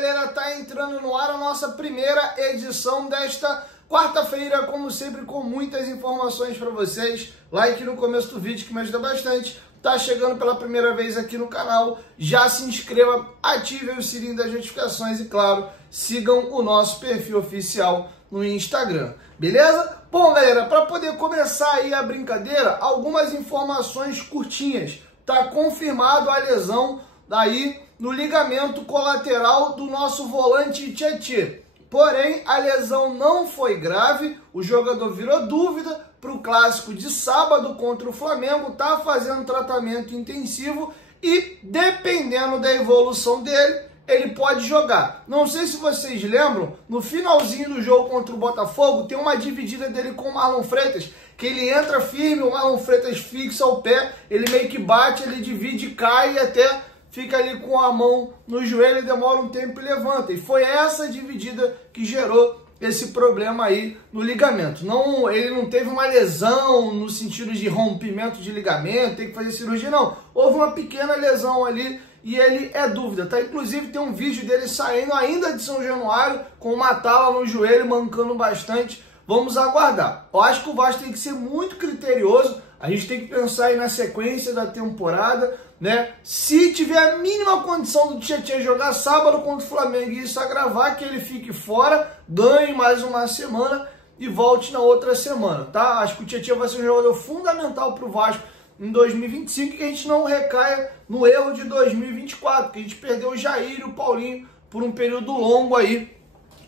galera, tá entrando no ar a nossa primeira edição desta quarta-feira, como sempre, com muitas informações para vocês. Like no começo do vídeo que me ajuda bastante. Tá chegando pela primeira vez aqui no canal, já se inscreva, ative o sininho das notificações e, claro, sigam o nosso perfil oficial no Instagram, beleza? Bom, galera, para poder começar aí a brincadeira, algumas informações curtinhas. Tá confirmado a lesão daí no ligamento colateral do nosso volante Tietê. Porém, a lesão não foi grave, o jogador virou dúvida para o clássico de sábado contra o Flamengo, tá fazendo tratamento intensivo e, dependendo da evolução dele, ele pode jogar. Não sei se vocês lembram, no finalzinho do jogo contra o Botafogo, tem uma dividida dele com o Marlon Freitas, que ele entra firme, o Marlon Freitas fixa o pé, ele meio que bate, ele divide, cai e até fica ali com a mão no joelho, demora um tempo e levanta. E foi essa dividida que gerou esse problema aí no ligamento. Não, ele não teve uma lesão no sentido de rompimento de ligamento, tem que fazer cirurgia, não. Houve uma pequena lesão ali e ele é dúvida, tá? Inclusive tem um vídeo dele saindo ainda de São Januário com uma tala no joelho, mancando bastante. Vamos aguardar. Eu acho que o Vasco tem que ser muito criterioso, a gente tem que pensar aí na sequência da temporada, né? Se tiver a mínima condição do Tietê jogar sábado contra o Flamengo e isso agravar, que ele fique fora, ganhe mais uma semana e volte na outra semana, tá? Acho que o Tietê vai ser um jogador fundamental para o Vasco em 2025 e que a gente não recaia no erro de 2024, que a gente perdeu o Jair e o Paulinho por um período longo aí,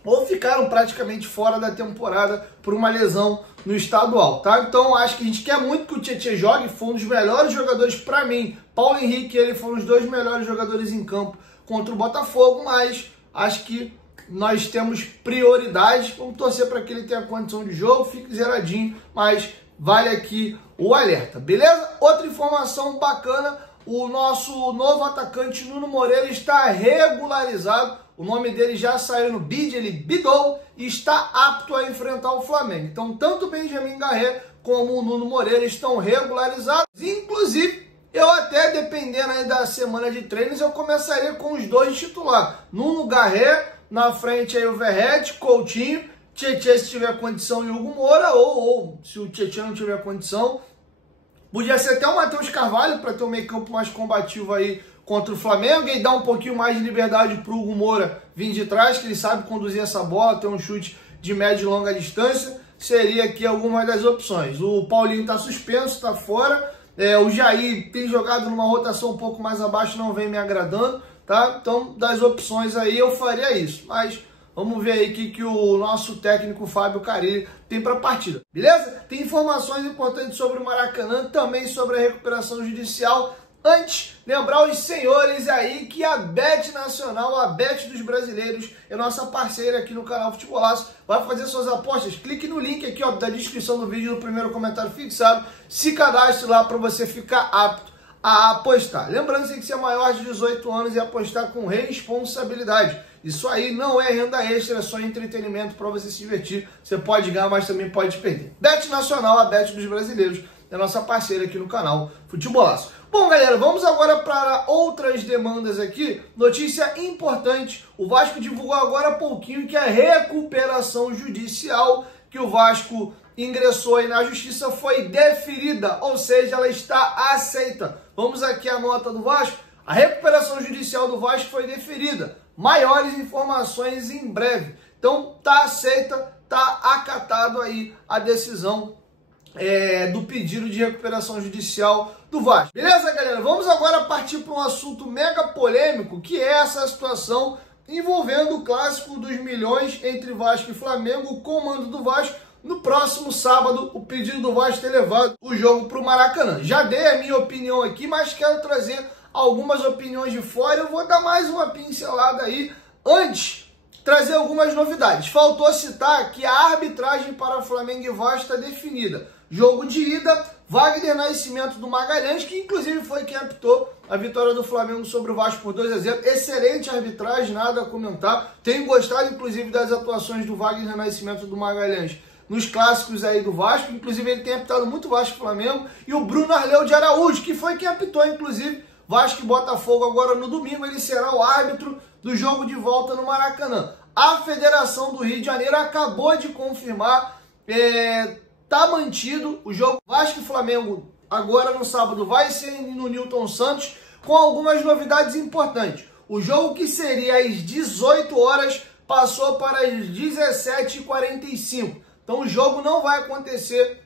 ou ficaram praticamente fora da temporada por uma lesão no estadual, tá? Então acho que a gente quer muito que o Tietê jogue, foi um dos melhores jogadores para mim. Paulo Henrique e ele foram os dois melhores jogadores em campo contra o Botafogo, mas acho que nós temos prioridade. Vamos torcer para que ele tenha condição de jogo, fique zeradinho, mas vale aqui o alerta, beleza? Outra informação bacana, o nosso novo atacante Nuno Moreira está regularizado. O nome dele já saiu no bid, ele bidou e está apto a enfrentar o Flamengo. Então, tanto o Benjamin Garré como o Nuno Moreira estão regularizados. Inclusive, eu até, dependendo aí da semana de treinos, eu começaria com os dois de titular. Nuno, Garré, na frente aí o Verratti, Coutinho, Tietê se tiver condição e Hugo Moura, ou se o Tietê não tiver condição, podia ser até o Matheus Carvalho para ter um meio campo mais combativo aí contra o Flamengo e dar um pouquinho mais de liberdade para o Hugo Moura vir de trás, que ele sabe conduzir essa bola, ter um chute de média e longa distância. Seria aqui algumas das opções. O Paulinho está suspenso, está fora. O Jair tem jogado numa rotação um pouco mais abaixo, não vem me agradando, tá? Então, das opções aí, eu faria isso. Mas vamos ver aí o que o nosso técnico Fábio Carille tem para a partida, beleza? Tem informações importantes sobre o Maracanã, também sobre a recuperação judicial. Antes, lembrar os senhores aí que a Bet Nacional, a Bet dos brasileiros, é nossa parceira aqui no canal Futebolaço. Vai fazer suas apostas? Clique no link aqui, ó, da descrição do vídeo, no primeiro comentário fixado. Se cadastre lá para você ficar apto a apostar. Lembrando que você é maior de 18 anos e apostar com responsabilidade. Isso aí não é renda extra, é só entretenimento para você se divertir. Você pode ganhar, mas também pode perder. Bet Nacional, a Bet dos brasileiros, é nossa parceira aqui no canal Futebolaço. Bom, galera, vamos agora para outras demandas aqui. Notícia importante, o Vasco divulgou agora há pouquinho que a recuperação judicial que o Vasco ingressou aí na justiça foi deferida, ou seja, ela está aceita. Vamos aqui a nota do Vasco. A recuperação judicial do Vasco foi deferida. Maiores informações em breve. Então, tá aceita, tá acatado aí a decisão do pedido de recuperação judicial do Vasco. Beleza, galera? Vamos agora partir para um assunto mega polêmico, que é essa situação envolvendo o clássico dos milhões entre Vasco e Flamengo, o comando do Vasco. No próximo sábado, o pedido do Vasco ter levado o jogo para o Maracanã. Já dei a minha opinião aqui, mas quero trazer algumas opiniões de fora. Eu vou dar mais uma pincelada aí antes, trazer algumas novidades. Faltou citar que a arbitragem para Flamengo e Vasco está definida. Jogo de ida, Wagner Nascimento do Magalhães, que inclusive foi quem apitou a vitória do Flamengo sobre o Vasco por 2-0. Excelente arbitragem, nada a comentar. Tenho gostado inclusive das atuações do Wagner Nascimento do Magalhães nos clássicos aí do Vasco. Inclusive ele tem apitado muito Vasco e Flamengo. E o Bruno Arleu de Araújo, que foi quem apitou inclusive Vasco e Botafogo agora no domingo, ele será o árbitro do jogo de volta no Maracanã. A Federação do Rio de Janeiro acabou de confirmar, tá mantido o jogo Vasco e Flamengo agora no sábado, vai ser no Newton Santos, com algumas novidades importantes. O jogo que seria às 18 horas passou para as 17h45. Então o jogo não vai acontecer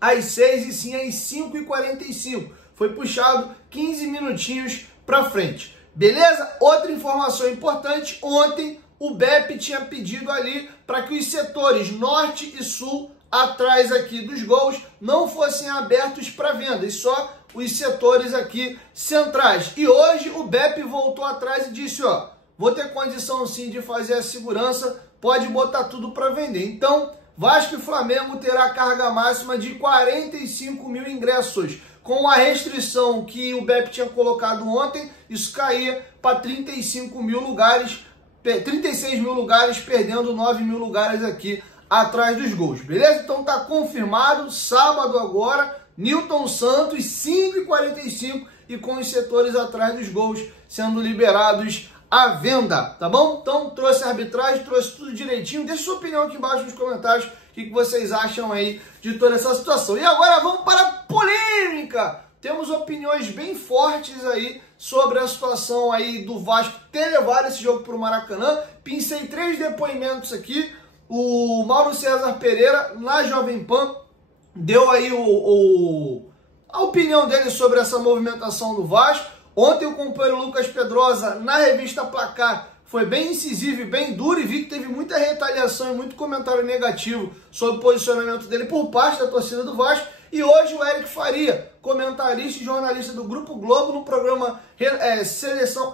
às 6 e sim às 5h45. Foi puxado 15 minutinhos para frente. Beleza? Outra informação importante, ontem o BEP tinha pedido ali para que os setores norte e sul atrás aqui dos gols não fossem abertos para venda, e só os setores aqui centrais. E hoje o BEP voltou atrás e disse, ó, vou ter condição sim de fazer a segurança, pode botar tudo para vender. Então, Vasco e Flamengo terá carga máxima de 45 mil ingressos. Com a restrição que o BEP tinha colocado ontem, isso caía para 35 mil lugares, 36 mil lugares, perdendo 9 mil lugares aqui atrás dos gols. Beleza? Então tá confirmado, sábado agora, Newton Santos, 5h45, e com os setores atrás dos gols sendo liberados à venda, tá bom? Então trouxe a arbitragem, trouxe tudo direitinho. Deixa sua opinião aqui embaixo nos comentários, o que vocês acham aí de toda essa situação. E agora vamos para a polêmica. Temos opiniões bem fortes aí sobre a situação aí do Vasco ter levado esse jogo para o Maracanã. Pincei 3 depoimentos aqui. O Mauro César Pereira, na Jovem Pan, deu aí a opinião dele sobre essa movimentação do Vasco. Ontem o companheiro Lucas Pedrosa, na revista Placar, foi bem incisivo e bem duro, e vi que teve muita retaliação e muito comentário negativo sobre o posicionamento dele por parte da torcida do Vasco. E hoje o Eric Faria, comentarista e jornalista do Grupo Globo, no programa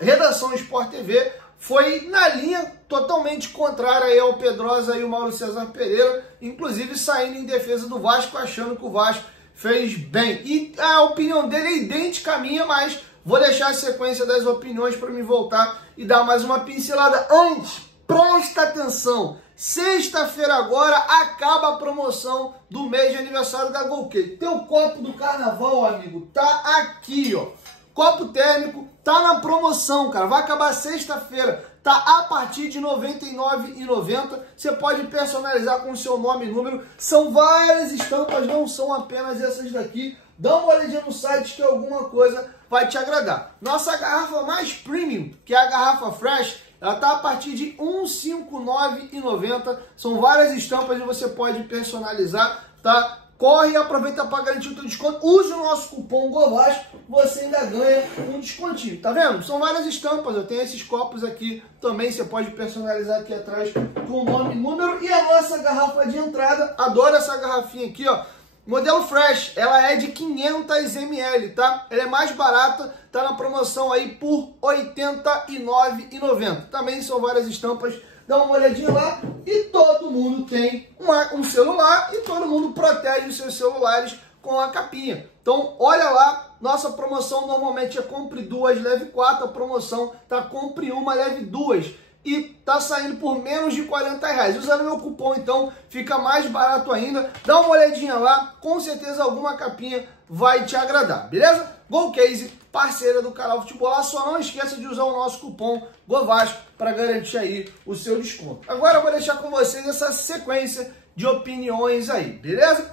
Redação Sport TV, foi na linha totalmente contrária aí ao Pedrosa e o Mauro César Pereira, inclusive saindo em defesa do Vasco, achando que o Vasco fez bem. E a opinião dele é idêntica à minha, mas vou deixar a sequência das opiniões para me voltar e dar mais uma pincelada. Antes, presta atenção, sexta-feira agora acaba a promoção do mês de aniversário da Golcake. Teu copo do carnaval, amigo, tá aqui, ó. Copo térmico tá na promoção, cara. Vai acabar sexta-feira. Tá a partir de R$ 99,90. Você pode personalizar com o seu nome e número. São várias estampas, não são apenas essas daqui. Dá uma olhadinha no site que alguma coisa vai te agradar. Nossa garrafa mais premium, que é a garrafa Fresh, ela tá a partir de R$ 159,90. São várias estampas e você pode personalizar, tá? Corre e aproveita para garantir o teu desconto. Use o nosso cupom GOVASCO, você ainda ganha um descontinho. Tá vendo? São várias estampas. Eu tenho esses copos aqui também. Você pode personalizar aqui atrás com o nome e número. E a nossa garrafa de entrada. Adoro essa garrafinha aqui, ó. Modelo Fresh. Ela é de 500 ml, tá? Ela é mais barata. Tá na promoção aí por R$ 89,90. Também são várias estampas. Dá uma olhadinha lá, e todo mundo tem um celular e todo mundo protege os seus celulares com a capinha. Então, olha lá, nossa promoção normalmente é compre 2, leve 4, a promoção tá compre 1, leve 2. E tá saindo por menos de R$ 40. Usando meu cupom, então, fica mais barato ainda. Dá uma olhadinha lá, com certeza alguma capinha vai te agradar, beleza? Golcase, parceira do canal Futebol. Só não esqueça de usar o nosso cupom GOVASCO para garantir aí o seu desconto. Agora eu vou deixar com vocês essa sequência de opiniões aí, beleza?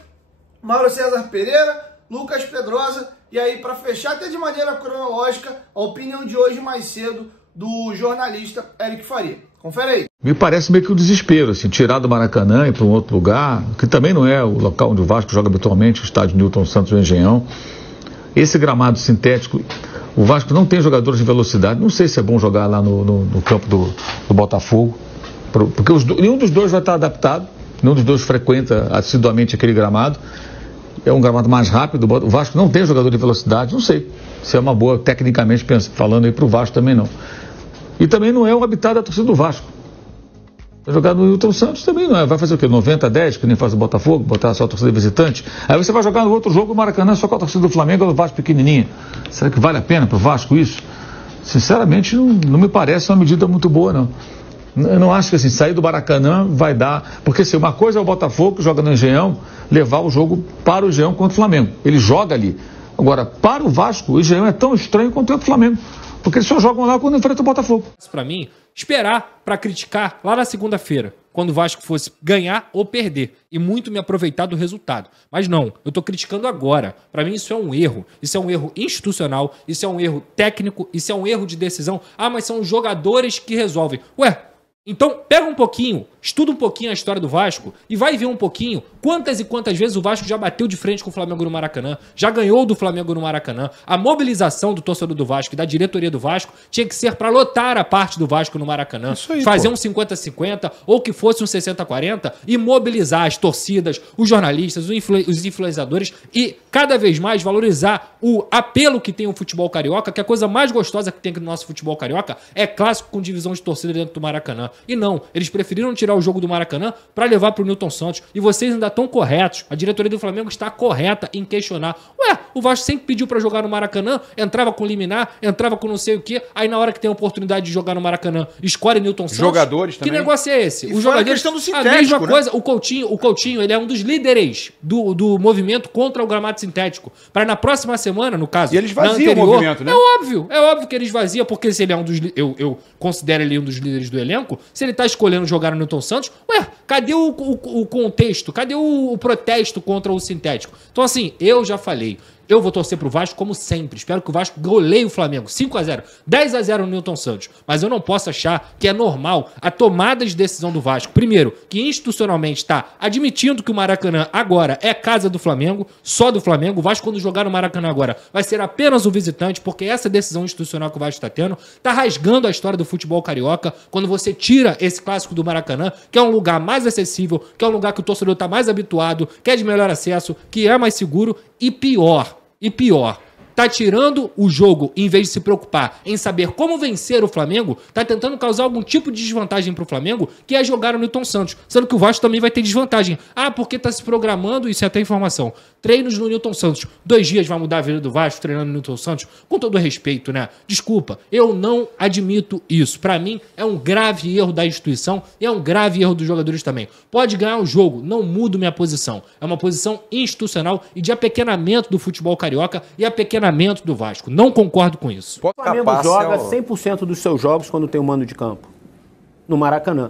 Mauro César Pereira, Lucas Pedrosa, e aí para fechar até de maneira cronológica, a opinião de hoje mais cedo do jornalista Eric Faria. Confere aí. Me parece meio que um desespero, assim, tirar do Maracanã e ir para um outro lugar, que também não é o local onde o Vasco joga habitualmente, o estádio Newton Santos do Engenhão. Esse gramado sintético, o Vasco não tem jogadores de velocidade, não sei se é bom jogar lá no campo do Botafogo, porque nenhum dos dois vai estar adaptado, nenhum dos dois frequenta assiduamente aquele gramado, é um gramado mais rápido, o Vasco não tem jogador de velocidade, não sei se é uma boa, tecnicamente falando aí para o Vasco também não. E também não é o habitat da torcida do Vasco. Vai jogar no Newton Santos também não é. Vai fazer o quê? 90-10, que nem faz o Botafogo, botar só a torcida visitante. Aí você vai jogar no outro jogo, o Maracanã, só com a torcida do Flamengo ou do Vasco pequenininha. Será que vale a pena para o Vasco isso? Sinceramente, não me parece uma medida muito boa, não. Eu não acho que assim, sair do Maracanã vai dar... Porque assim, uma coisa é o Botafogo, que joga no Engenhão, levar o jogo para o Engenhão contra o Flamengo. Ele joga ali. Agora, para o Vasco, o Engenhão é tão estranho quanto é o Flamengo, porque eles só jogam lá quando enfrentam o Botafogo. Para mim, esperar para criticar lá na segunda-feira, quando o Vasco fosse ganhar ou perder, e muito me aproveitar do resultado. Mas não, eu tô criticando agora. Para mim isso é um erro. Isso é um erro institucional, isso é um erro técnico, isso é um erro de decisão. Ah, mas são os jogadores que resolvem. Ué, então pega um pouquinho, estuda um pouquinho a história do Vasco e vai ver um pouquinho quantas e quantas vezes o Vasco já bateu de frente com o Flamengo no Maracanã, já ganhou do Flamengo no Maracanã. A mobilização do torcedor do Vasco e da diretoria do Vasco tinha que ser para lotar a parte do Vasco no Maracanã, fazer um 50-50 ou que fosse um 60-40 e mobilizar as torcidas, os jornalistas, os influenciadores e cada vez mais valorizar o apelo que tem o futebol carioca, que a coisa mais gostosa que tem aqui no nosso futebol carioca é clássico com divisão de torcida dentro do Maracanã. E não, eles preferiram tirar o jogo do Maracanã para levar para o Newton Santos. E vocês ainda estão corretos. A diretoria do Flamengo está correta em questionar. Ué, o Vasco sempre pediu para jogar no Maracanã, entrava com liminar, entrava com não sei o quê, aí na hora que tem a oportunidade de jogar no Maracanã, escolhe Newton Santos. Jogadores também. Que negócio é esse? E os jogadores, a questão do sintético, a mesma né? coisa, o Coutinho, ele é um dos líderes do movimento contra o gramado sintético. Para na próxima semana, no caso, e eles vaziam o movimento, né? É óbvio que eles vaziam, porque se ele é um dos... Eu considero ele um dos líderes do elenco, se ele tá escolhendo jogar no Newton Santos, ué, cadê o contexto? Cadê o protesto contra o sintético? Então, assim, eu já falei. Eu vou torcer pro Vasco como sempre. Espero que o Vasco goleie o Flamengo. 5-0, 10-0 no Newton Santos. Mas eu não posso achar que é normal a tomada de decisão do Vasco. Primeiro, que institucionalmente está admitindo que o Maracanã agora é casa do Flamengo, só do Flamengo. O Vasco, quando jogar no Maracanã agora, vai ser apenas o visitante, porque essa decisão institucional que o Vasco está tendo está rasgando a história do futebol carioca. Quando você tira esse clássico do Maracanã, que é um lugar mais acessível, que é um lugar que o torcedor está mais habituado, que é de melhor acesso, que é mais seguro e pior, tá tirando o jogo, em vez de se preocupar em saber como vencer o Flamengo, tá tentando causar algum tipo de desvantagem pro Flamengo, que é jogar no Newton Santos, sendo que o Vasco também vai ter desvantagem. Ah, porque tá se programando, isso é até informação, treinos no Newton Santos. 2 dias vai mudar a vida do Vasco treinando no Newton Santos? Com todo respeito, né? Desculpa, eu não admito isso. Pra mim, é um grave erro da instituição e é um grave erro dos jogadores também. Pode ganhar o jogo, não mudo minha posição. É uma posição institucional e de apequenamento do futebol carioca e apequenamento do Vasco. Não concordo com isso. O Flamengo joga 100% dos seus jogos quando tem um mando de campo. No Maracanã.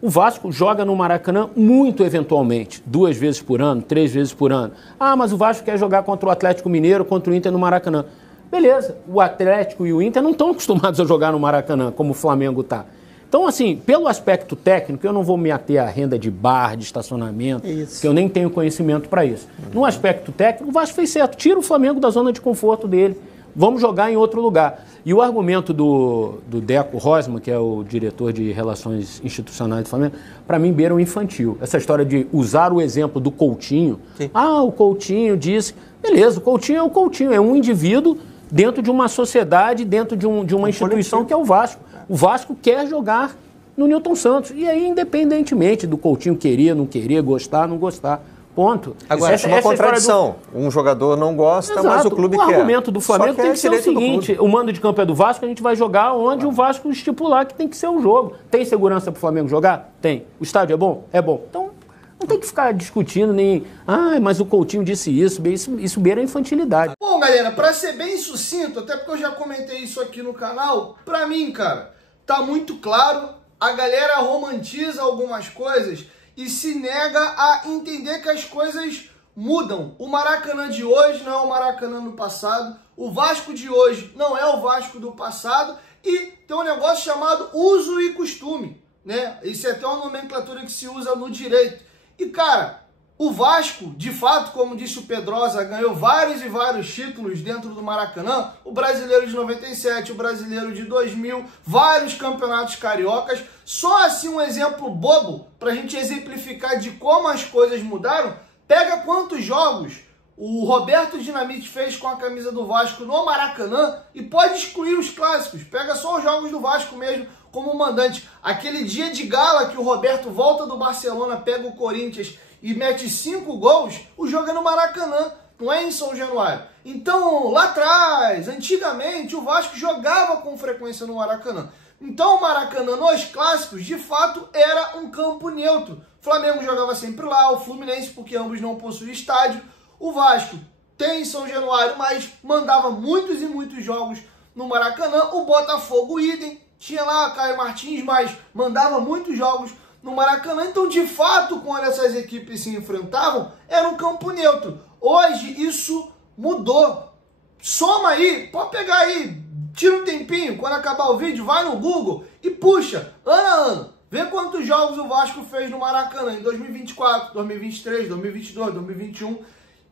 O Vasco joga no Maracanã muito eventualmente. 2 vezes por ano, 3 vezes por ano. Ah, mas o Vasco quer jogar contra o Atlético Mineiro, contra o Inter no Maracanã. Beleza, o Atlético e o Inter não estão acostumados a jogar no Maracanã, como o Flamengo está. Então, assim, pelo aspecto técnico, eu não vou me ater à renda de bar, de estacionamento, que eu nem tenho conhecimento para isso. No aspecto técnico, o Vasco fez certo. Tira o Flamengo da zona de conforto dele. Vamos jogar em outro lugar. E o argumento do Deco Rosman, que é o diretor de Relações Institucionais do Flamengo, para mim beira o infantil. Essa história de usar o exemplo do Coutinho. Sim. Ah, o Coutinho disse... Beleza, o Coutinho é o Coutinho, é um indivíduo dentro de uma sociedade, dentro de uma instituição que é o Vasco. O Vasco quer jogar no Newton Santos. E aí, independentemente do Coutinho querer, não querer, gostar, não gostar. Ponto. Agora, essa é uma contradição. Um jogador não gosta, exato, mas o clube quer. O argumento do Flamengo tem que ser o seguinte: o mando de campo é do Vasco, a gente vai jogar onde o Vasco estipular que tem que ser o jogo. Tem segurança para o Flamengo jogar? Tem. O estádio é bom? É bom. Então, não tem que ficar discutindo nem... Ah, mas o Coutinho disse isso. Isso beira a infantilidade. Bom, galera, para ser bem sucinto, até porque eu já comentei isso aqui no canal, para mim, cara, tá muito claro, a galera romantiza algumas coisas e se nega a entender que as coisas mudam. O Maracanã de hoje não é o Maracanã do passado, o Vasco de hoje não é o Vasco do passado e tem um negócio chamado uso e costume, né? Isso é até uma nomenclatura que se usa no direito. E, cara, o Vasco, de fato, como disse o Pedrosa, ganhou vários e vários títulos dentro do Maracanã. O Brasileiro de 97, o Brasileiro de 2000, vários campeonatos cariocas. Só assim um exemplo bobo, para a gente exemplificar de como as coisas mudaram. Pega quantos jogos o Roberto Dinamite fez com a camisa do Vasco no Maracanã e pode excluir os clássicos. Pega só os jogos do Vasco mesmo como mandante. Aquele dia de gala que o Roberto volta do Barcelona, pega o Corinthians e mete 5 gols, o jogo é no Maracanã, não é em São Januário. Então, lá atrás, antigamente, o Vasco jogava com frequência no Maracanã. Então, o Maracanã nos clássicos, de fato, era um campo neutro. O Flamengo jogava sempre lá, o Fluminense, porque ambos não possuem estádio. O Vasco tem em São Januário, mas mandava muitos e muitos jogos no Maracanã. O Botafogo, idem, tinha lá Caio Martins, mas mandava muitos jogos no Maracanã. Então, de fato, quando essas equipes se enfrentavam, era um campo neutro. Hoje, isso mudou. Soma aí, pode pegar aí, tira um tempinho, quando acabar o vídeo, vai no Google e puxa, ano a ano. Vê quantos jogos o Vasco fez no Maracanã em 2024, 2023, 2022, 2021.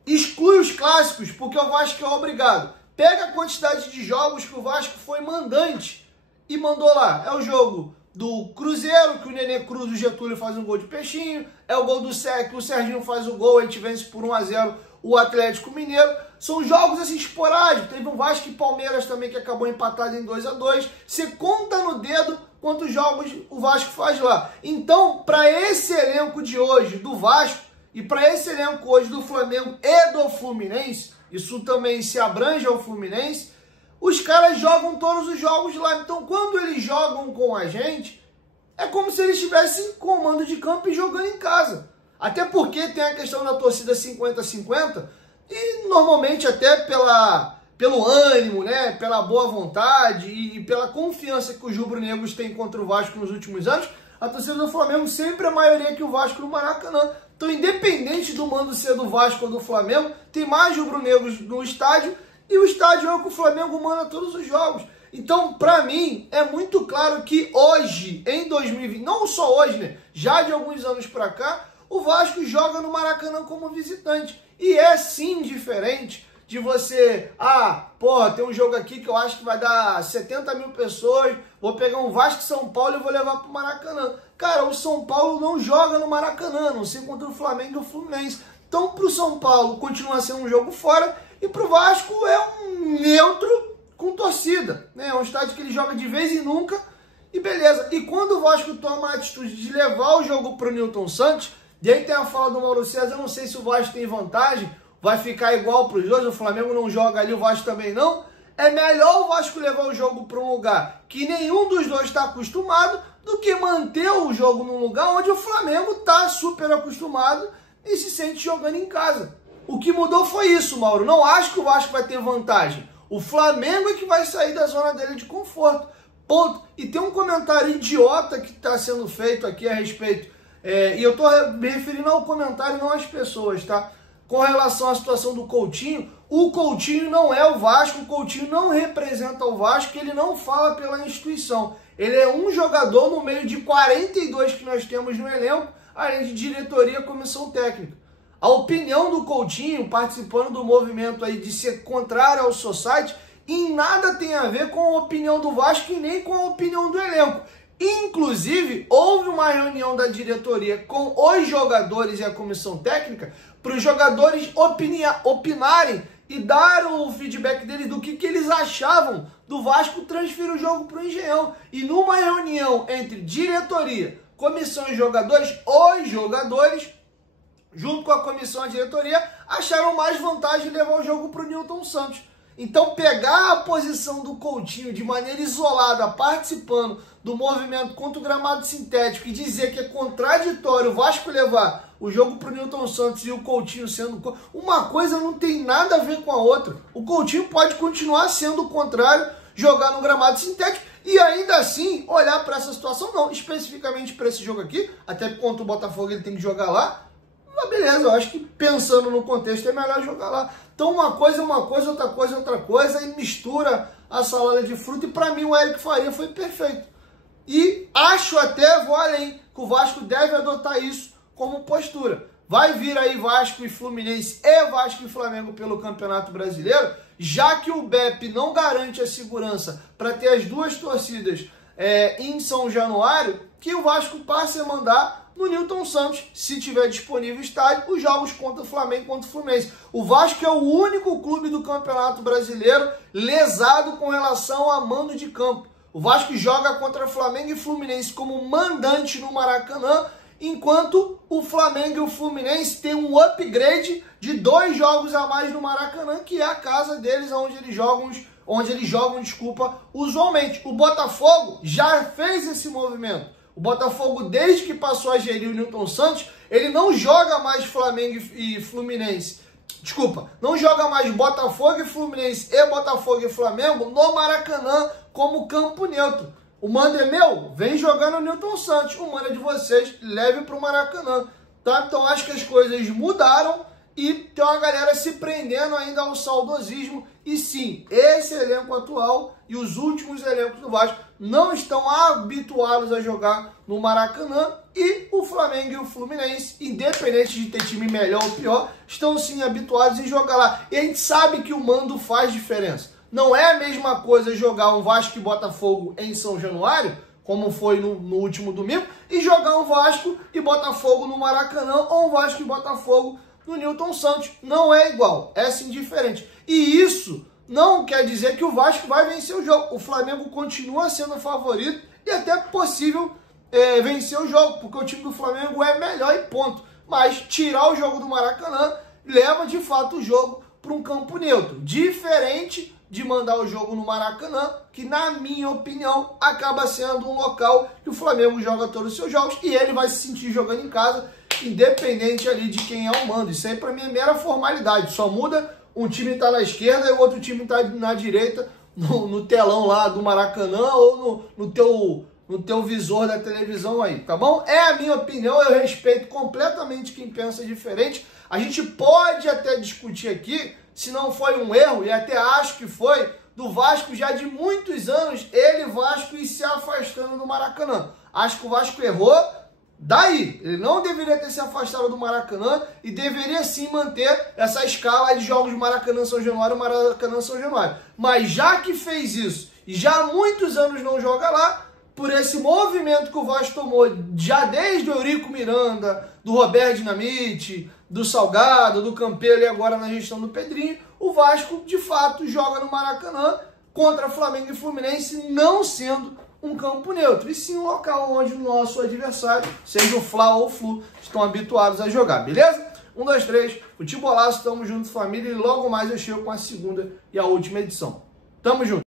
Exclui os clássicos, porque o Vasco é obrigado. Pega a quantidade de jogos que o Vasco foi mandante e mandou lá. É o jogo do Cruzeiro, que o Nenê cruza, o Getúlio faz um gol de peixinho. É o gol do SEC, o Serginho faz o gol, a gente vence por 1-0 o Atlético Mineiro. São jogos assim esporádicos. Teve um Vasco e Palmeiras também que acabou empatado em 2-2. Você conta no dedo quantos jogos o Vasco faz lá. Então, para esse elenco de hoje do Vasco, e para esse elenco hoje do Flamengo e do Fluminense, isso também se abrange ao Fluminense, os caras jogam todos os jogos lá. Então, quando eles jogam com a gente, é como se eles estivessem com mando de campo e jogando em casa. Até porque tem a questão da torcida 50-50, e normalmente até pelo ânimo, né, pela boa vontade e pela confiança que os rubro-negros têm contra o Vasco nos últimos anos, a torcida do Flamengo sempre é a maioria que o Vasco no Maracanã. Então, independente do mando ser do Vasco ou do Flamengo, tem mais rubro-negros no estádio, e o estádio é o que o Flamengo manda todos os jogos. Então, para mim, é muito claro que hoje, em 2020, não só hoje, né, já de alguns anos para cá, o Vasco joga no Maracanã como visitante. E é sim diferente de você, tem um jogo aqui que eu acho que vai dar 70 mil pessoas, vou pegar um Vasco São Paulo e vou levar para o Maracanã. Cara, o São Paulo não joga no Maracanã, não sei contra o Flamengo e o Fluminense. Então, para o São Paulo, continua sendo um jogo fora, e para o Vasco é um neutro com torcida, né? É um estádio que ele joga de vez em nunca, e beleza. E quando o Vasco toma a atitude de levar o jogo para o Nilton Santos, e aí tem a fala do Mauro César, eu não sei se o Vasco tem vantagem, vai ficar igual para os dois, o Flamengo não joga ali, o Vasco também não. É melhor o Vasco levar o jogo para um lugar que nenhum dos dois está acostumado, do que manter o jogo num lugar onde o Flamengo está super acostumado e se sente jogando em casa. O que mudou foi isso, Mauro. Não acho que o Vasco vai ter vantagem. O Flamengo é que vai sair da zona dele de conforto. Ponto. E tem um comentário idiota que está sendo feito aqui a respeito, e eu estou me referindo ao comentário, não às pessoas, tá? Com relação à situação do Coutinho, o Coutinho não é o Vasco, o Coutinho não representa o Vasco, ele não fala pela instituição. Ele é um jogador no meio de 42 que nós temos no elenco, além de diretoria e comissão técnica. A opinião do Coutinho, participando do movimento aí de ser contrário ao society, em nada tem a ver com a opinião do Vasco e nem com a opinião do elenco. Inclusive, houve uma reunião da diretoria com os jogadores e a comissão técnica para os jogadores opinarem e dar o feedback deles do que eles achavam do Vasco transferir o jogo para o Engenhão. E numa reunião entre diretoria, comissão e jogadores, os jogadores, junto com a comissão e a diretoria, acharam mais vantagem levar o jogo para o Nilton Santos. Então, pegar a posição do Coutinho de maneira isolada, participando do movimento contra o gramado sintético, e dizer que é contraditório o Vasco levar o jogo para o Nilton Santos e o Coutinho sendo... Uma coisa não tem nada a ver com a outra. O Coutinho pode continuar sendo o contrário, jogar no gramado sintético, e ainda assim olhar para essa situação, não especificamente para esse jogo aqui, até contra o Botafogo ele tem que jogar lá. Mas beleza, eu acho que pensando no contexto é melhor jogar lá. Então uma coisa é uma coisa, outra coisa é outra coisa, e mistura a salada de fruta, e para mim o Eric Faria foi perfeito. E acho até, vou além, que o Vasco deve adotar isso como postura. Vai vir aí Vasco e Fluminense e Vasco e Flamengo pelo Campeonato Brasileiro, já que o BEP não garante a segurança para ter as duas torcidas em São Januário, que o Vasco passe a mandar no Nilton Santos, se tiver disponível estádio, os jogos contra o Flamengo e contra o Fluminense. O Vasco é o único clube do Campeonato Brasileiro lesado com relação a mando de campo. O Vasco joga contra o Flamengo e Fluminense como mandante no Maracanã, enquanto o Flamengo e o Fluminense têm um upgrade de 2 jogos a mais no Maracanã, que é a casa deles, onde eles jogam, usualmente. O Botafogo já fez esse movimento. O Botafogo, desde que passou a gerir o Nilton Santos, ele não joga mais Flamengo e Fluminense Desculpa, não joga mais Botafogo e Fluminense e Botafogo e Flamengo no Maracanã como campo neutro. O mando é meu? Vem jogar no Newton Santos. O mando é de vocês, leve para o Maracanã. Tá? Então acho que as coisas mudaram e tem uma galera se prendendo ainda ao saudosismo. E sim, esse elenco atual e os últimos elencos do Vasco não estão habituados a jogar no Maracanã. E o Flamengo e o Fluminense, independente de ter time melhor ou pior, estão sim habituados em jogar lá. E a gente sabe que o mando faz diferença. Não é a mesma coisa jogar um Vasco e Botafogo em São Januário, como foi no último domingo, e jogar um Vasco e Botafogo no Maracanã ou um Vasco e Botafogo no Newton Santos. Não é igual, é sim diferente. E isso não quer dizer que o Vasco vai vencer o jogo. O Flamengo continua sendo favorito e até possível vencer o jogo, porque o time do Flamengo é melhor e ponto. Mas tirar o jogo do Maracanã leva de fato o jogo para um campo neutro. Diferente de mandar o jogo no Maracanã, que na minha opinião acaba sendo um local que o Flamengo joga todos os seus jogos e ele vai se sentir jogando em casa, independente ali de quem é o mando. Isso aí para mim é mera formalidade, só muda um time tá na esquerda e o outro time tá na direita, no telão lá do Maracanã ou no teu visor da televisão aí, tá bom? É a minha opinião, eu respeito completamente quem pensa diferente. A gente pode até discutir aqui se não foi um erro, e até acho que foi, do Vasco já de muitos anos, Vasco, e se afastando do Maracanã. Acho que o Vasco errou daí. Ele não deveria ter se afastado do Maracanã e deveria sim manter essa escala de jogos de Maracanã-São Januário, Maracanã-São Januário. Mas já que fez isso e já há muitos anos não joga lá, por esse movimento que o Vasco tomou já desde o Eurico Miranda, do Roberto Dinamite, do Salgado, do Campelo e agora na gestão do Pedrinho, o Vasco de fato joga no Maracanã contra Flamengo e Fluminense, não sendo um campo neutro, e sim um local onde o nosso adversário, seja o Fla ou o Flu, estão habituados a jogar, beleza? 1, 2, 3, Futebolaço, tamo junto família, e logo mais eu chego com a segunda e a última edição. Tamo junto!